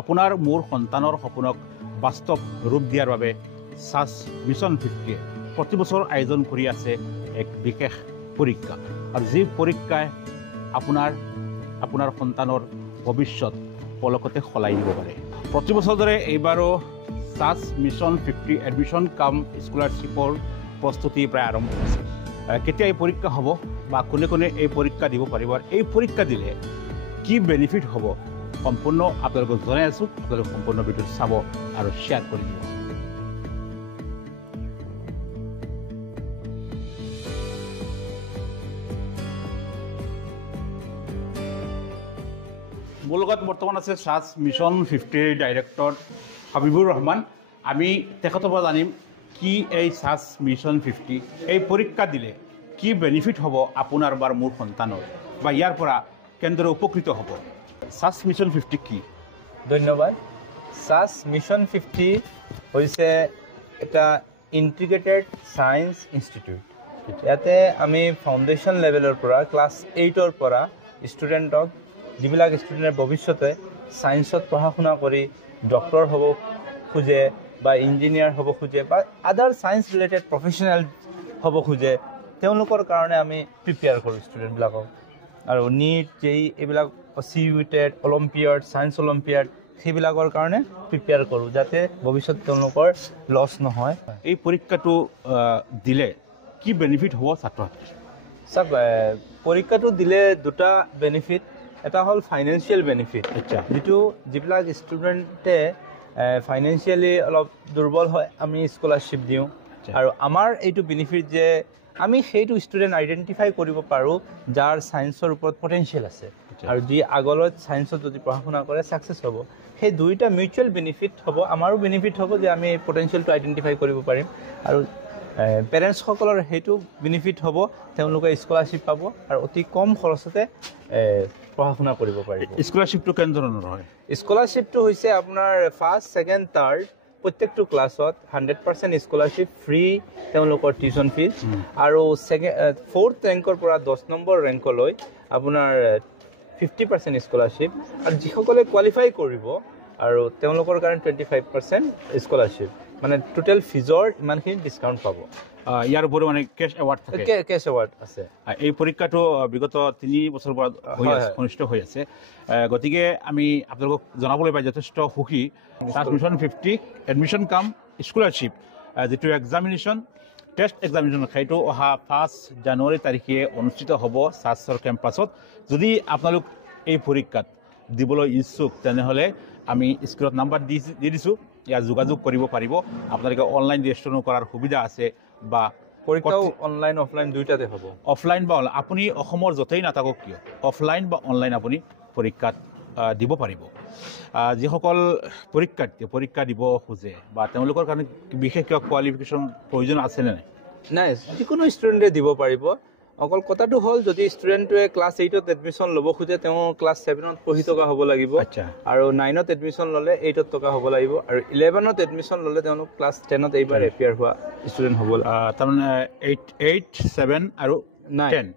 আপোনাৰ মোৰ সন্তানৰ সপোনক বাস্তৱ ৰূপ দিয়াৰ বাবে SAS মিছন 50 প্ৰতি বছৰ আয়োজন কৰি আছে এক বিশেষ পৰীক্ষা আৰু যি পৰীক্ষাই আপোনাৰ সন্তানৰ ভৱিষ্যত পলকতে সলাই দিব পাৰে প্ৰতি বছৰ দৰে এইবাৰো SAS মিছন 50 এডমিশ্যন কাম স্কলাৰশ্বিপৰ প্ৰস্তুতি প্ৰায় আৰম্ভ হৈছে কেতিয়া এই পৰীক্ষা হ'ব বা কোনে কোনে এই পৰীক্ষা দিব পাৰিব আৰু এই পৰীক্ষা দিলে কি বেনিফিট হ'ব সম্পূৰ্ণ আপোনালোকক জনাই আছোঁ আপোনালোকে সম্পূৰ্ণ ভিডিঅ' চাব আৰু শ্বেয়াৰ কৰি দিব মোৰ লগত বৰ্তমান আছে SAS mission 50 director Habibur Rahman আমি তেখেতৰ পৰা জানিম কি এই SAS মিছন 50 এই পৰীক্ষা দিলে কি বেনিফিট হ'ব আপোনাৰ বা মোৰ সন্তানৰ বা ইয়াৰ পৰা কেনেদৰে উপকৃত হ'ব SAS মিছন 50 কি ধন্যবাদ SAS মিছন 50 হৈছে এটা ইন্টিগ্ৰেটেড সায়েন্স ইনষ্টিটিউট ইয়াতে আমি ফাউণ্ডেশ্যন লেভেলৰ পৰা ক্লাছ 8ৰ পৰা ষ্টুডেণ্টক যিবিলাক ষ্টুডেণ্টে ভৱিষ্যতে সায়েন্সত পঢ়া শুনা কৰি ডক্টৰ হ'ব খোজে বা ইঞ্জিনিয়াৰ হ'ব খোজে বা আদাৰ সায়েন্স ৰিলেটেড প্ৰফেশ্যনেল হ'ব খোজে তেওঁলোকৰ কাৰণে আমি প্ৰিপেয়াৰ কৰোঁ ষ্টুডেণ্টবিলাকক আৰু নীট জেই এইবিলাক CUET অলিম্পিয়াড সায়েন্স অলিম্পিয়াড সেইবিলাকৰ কাৰণে প্ৰিপেয়াৰ কৰোঁ যাতে ভৱিষ্যত তেওঁলোকৰ লছ নহয় এই পৰীক্ষাটো দিলে কি বেনিফিট হ'ব ছাত্ৰ ছাৰ পৰীক্ষাটো দিলে দুটা বেনিফিট এটা হ'ল ফাইনেন্সিয়েল বেনিফিট যিবিলাক ষ্টুডেণ্টে ফাইনেন্সিয়েলি অলপ দুৰ্বল হয় আমি স্কলাৰশ্বিপ দিওঁ আৰু আমাৰ এইটো বেনিফিট যে আমি সেইটো ষ্টুডেণ্ট আইডেণ্টিফাই কৰিব পাৰোঁ যাৰ ছায়েন্সৰ ওপৰত পটেঞ্চিয়েল আছে আৰু যি আগলৈ ছায়েন্সত যদি পঢ়া শুনা কৰে ছাকচেছ হ'ব সেই দুইটা মিউচুৱেল বেনিফিট হ'ব আমাৰো বেনিফিট হ'ব যে আমি পটেঞ্চিয়েলটো আইডেণ্টিফাই কৰিব পাৰিম আৰু পেৰেণ্টছসকলৰ সেইটো বেনিফিট হ'ব তেওঁলোকে স্কলাৰশ্বিপ পাব আৰু অতি কম খৰচতে পঢ়া শুনা কৰিব পাৰিব স্কলাৰশ্বিপটো কেনেধৰণৰ হয় স্কলাৰশ্বিপটো হৈছে আপোনাৰ ফাৰ্ষ্ট ছেকেণ্ড থাৰ্ড প্ৰত্যেকটো ক্লাছত 100% স্কলাৰশ্বিপ ফ্ৰী তেওঁলোকৰ টিউশ্যন ফিজ আৰু ফ'ৰ্থ ৰেংকৰ পৰা 10 নম্বৰ ৰেংকলৈ আপোনাৰ 50% স্কলাৰশ্বিপ আৰু যিসকলে কোৱালিফাই কৰিব আৰু তেওঁলোকৰ কাৰণে 25% স্কলাৰশ্বিপ মানে টোটেল ফিজৰ ইমানখিনি ডিছকাউণ্ট পাব ইয়াৰ উপৰিও মানে কেছ এৱাৰ্ড থাকে কেছ এৱাৰ্ড আছে এই পৰীক্ষাটো বিগত 3 বছৰৰ পৰা অনুষ্ঠিত হৈ আছে গতিকে আমি আপোনালোকক জনাবলৈ পাই যথেষ্ট সুখী SAS মিছন 50 এডমিশ্যন কাম স্কলাৰশ্বিপ যিটো এক্সামিনেশ্যন টেষ্ট এক্সামিনেশ্যন সেইটো অহা 5 জানুৱাৰী তাৰিখে অনুষ্ঠিত হ'ব SASৰ কেম্পাছত যদি আপোনালোক এই পৰীক্ষাত দিবলৈ ইচ্ছুক তেনেহ'লে আমি স্ক্ৰীনত নাম্বাৰ দি দিছোঁ ইয়াত যোগাযোগ কৰিব পাৰিব আপোনালোকে অনলাইন ৰেজিষ্ট্ৰেশ্যন কৰাৰ সুবিধা আছে বা পৰীক্ষাও অনলাইন অফলাইন দুইটাতে হ'ব অফলাইন বা আপুনি অসমৰ য'তেই নাথাকক কিয় অফলাইন বা অনলাইন আপুনি পৰীক্ষাত দিব পাৰিব যিসকল পৰীক্ষা দিব খোজে বা তেওঁলোকৰ কাৰণে বিশেষ কিবা কোৱালিফিকেশ্যন প্ৰয়োজন আছেনে নাই যিকোনো ষ্টুডেণ্টে দিব পাৰিব অকল কথাটো হ'ল যদি ষ্টুডেণ্টটোৱে ক্লাছ 8ত এডমিশ্যন ল'ব খোজে তেওঁ ক্লাছ 7ত পঢ়ি থকা হ'ব লাগিব আৰু 9ত এডমিশ্যন ল'লে 8ত টকা হ'ব লাগিব আৰু 11ত এডমিশ্যন ল'লে তেওঁলোক ক্লাছ 10ত এইবাৰ এপিয়াৰ হোৱা ষ্টুডেণ্ট হ'ব তাৰমানে 8 7 আৰু 10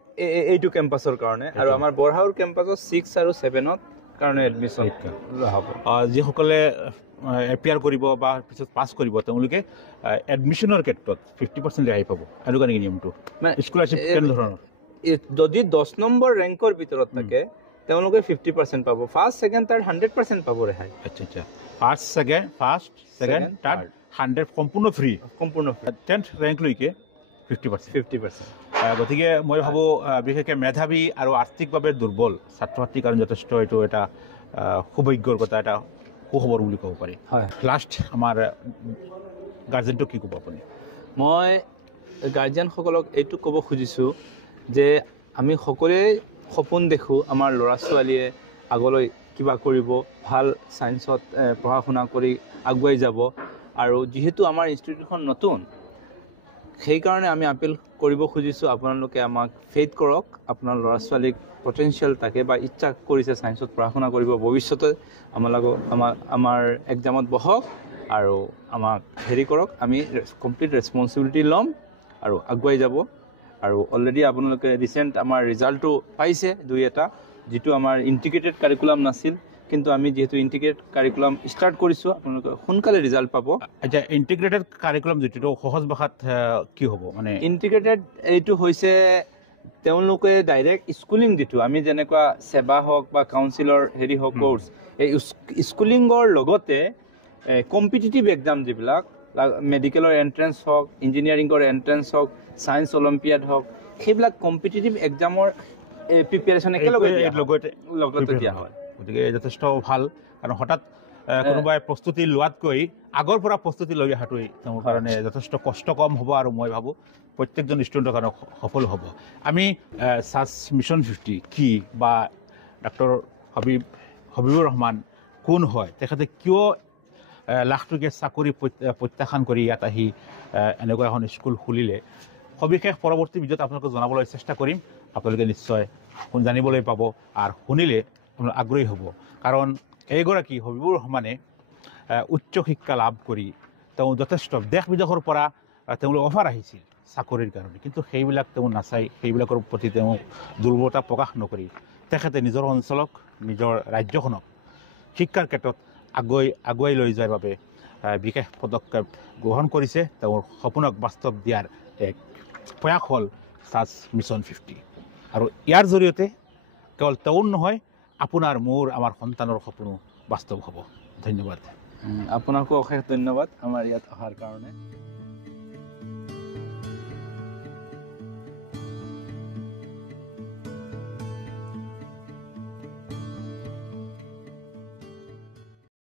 এইটো কেম্পাছৰ কাৰণে আৰু আমাৰ বৰহাউৰ কেম্পাছত 6 আৰু 7ত কাৰণে এডমিশ্যন হ'ব যিসকলে এপিয়াৰ কৰিব বা পিছত পাছ কৰিব তেওঁলোকে এডমিশ্যনৰ ক্ষেত্ৰত 50% ৰেহাই পাব এনেকুৱা নেকি নিয়মটো স্কলাৰশ্বিপ কেনেধৰণৰ যদি 10 নম্বৰ ৰেংকৰ ভিতৰত থাকে তেওঁলোকে 50% পাব ফাৰ্ষ্ট ছেকেণ্ড থাৰ্ড 100% পাব ৰেহাই আচ্ছা ফাৰ্ষ্ট ছেকেণ্ড থাৰ্ড 100 সম্পূৰ্ণ ফ্ৰী 10th ৰেংকলৈকে 50% গতিকে মই ভাবোঁ বিশেষকৈ মেধাৱী আৰু আৰ্থিকভাৱে দুৰ্বল ছাত্ৰ ছাত্ৰীৰ কাৰণে যথেষ্ট এইটো এটা সৌভাগ্যৰ কথা এটা সুখবৰ বুলি ক'ব পাৰি হয় লাষ্ট আমাৰ গাৰ্জেনটো কি ক'ব আপুনি মই গাৰ্জেনসকলক এইটো ক'ব খুজিছোঁ যে আমি সকলোৱে সপোন দেখোঁ আমাৰ ল'ৰা ছোৱালীয়ে আগলৈ কিবা কৰিব ভাল ছায়েন্সত পঢ়া শুনা কৰি আগুৱাই যাব আৰু যিহেতু আমাৰ ইনষ্টিটিউটখন নতুন সেইকাৰণে আমি আপিল কৰিব খুজিছোঁ আপোনালোকে আমাক ফেইথ কৰক আপোনাৰ ল'ৰা ছোৱালীক পটেঞ্চিয়েল থাকে বা ইচ্ছা কৰিছে ছায়েন্সত পঢ়া শুনা কৰিব ভৱিষ্যতে আমাৰ এক্সামত বহক আৰু আমাক হেৰি কৰক আমি কমপ্লিট ৰেছপনচিবিলিটি ল'ম আৰু আগুৱাই যাব আৰু অলৰেডি আপোনালোকে ৰিচেণ্ট আমাৰ ৰিজাল্টটো পাইছে দুই এটা যিটো আমাৰ ইণ্টিগ্ৰেটেড কাৰিকুলাম নাছিল কিন্তু আমি যিহেতু ইণ্টিগ্ৰেটেড কাৰিকুলাম ষ্টাৰ্ট কৰিছোঁ আপোনালোকে সোনকালে ৰিজাল্ট পাব আচ্ছা ইণ্টিগ্ৰেটেড কাৰিকুলাম যিটো সহজ ভাষাত কি হ'ব মানে ইণ্টিগ্ৰেটেড এইটো হৈছে তেওঁলোকে ডাইৰেক্ট স্কুলিং যিটো আমি যেনেকুৱা সেৱা হওক বা কাউন্সিলৰ হেৰি হওক কোৰ্চ এই স্কুলিঙৰ লগতে কম্পিটিটিভ এক্সাম যিবিলাক মেডিকেলৰ এণ্ট্ৰেঞ্চ হওক ইঞ্জিনিয়াৰিঙৰ এণ্ট্ৰেঞ্চ হওক ছায়েন্স অলিম্পিয়াড হওক সেইবিলাক কম্পিটিটিভ এক্সামৰ প্ৰিপেৰেশ্যন একেলগে লগতে দিয়া হয় গতিকে যথেষ্ট ভাল কাৰণ হঠাৎ কোনোবাই প্ৰস্তুতি লোৱাতকৈ আগৰ পৰা প্ৰস্তুতি লৈ অহাটোৱেই তেওঁৰ কাৰণে যথেষ্ট কষ্ট কম হ'ব আৰু মই ভাবোঁ প্ৰত্যেকজন ষ্টুডেণ্টৰ কাৰণে সফল হ'ব আমি সাচ মিছন 50 কি বা ডক্টৰ হবিবুৰ ৰহমান কোন হয় তেখেতে কিয় লাখ টকীয়া চাকৰি প্ৰত্যাখ্যান কৰি ইয়াত আহি এনেকুৱা এখন স্কুল খুলিলে সবিশেষ পৰৱৰ্তী ভিডিঅ'ত আপোনালোকক জনাবলৈ চেষ্টা কৰিম আপোনালোকে নিশ্চয় জানিবলৈ পাব আৰু শুনিলে আপোনালোক আগ্ৰহী হ'ব কাৰণ এইগৰাকী হবিবুৰ ৰহমানে উচ্চ শিক্ষা লাভ কৰি তেওঁ যথেষ্ট দেশ বিদেশৰ পৰা তেওঁলোক অফাৰ আহিছিল চাকৰিৰ কাৰণে কিন্তু সেইবিলাক তেওঁ নাচাই সেইবিলাকৰ প্ৰতি তেওঁ দুৰ্বলতা প্ৰকাশ নকৰি তেখেতে নিজৰ অঞ্চলক নিজৰ ৰাজ্যখনক শিক্ষাৰ ক্ষেত্ৰত আগুৱাই লৈ যোৱাৰ বাবে বিশেষ পদক্ষেপ গ্ৰহণ কৰিছে তেওঁৰ সপোনক বাস্তৱ দিয়াৰ এক প্ৰয়াস হ'ল সাচ মিছন 50 আৰু ইয়াৰ জৰিয়তে কেৱল তেওঁৰ নহয় আপোনাৰ মোৰ আমাৰ সন্তানৰ সপোনো বাস্তৱ হ'ব ধন্যবাদ আপোনাকো অশেষ ধন্যবাদ আমাৰ ইয়াত অহাৰ কাৰণে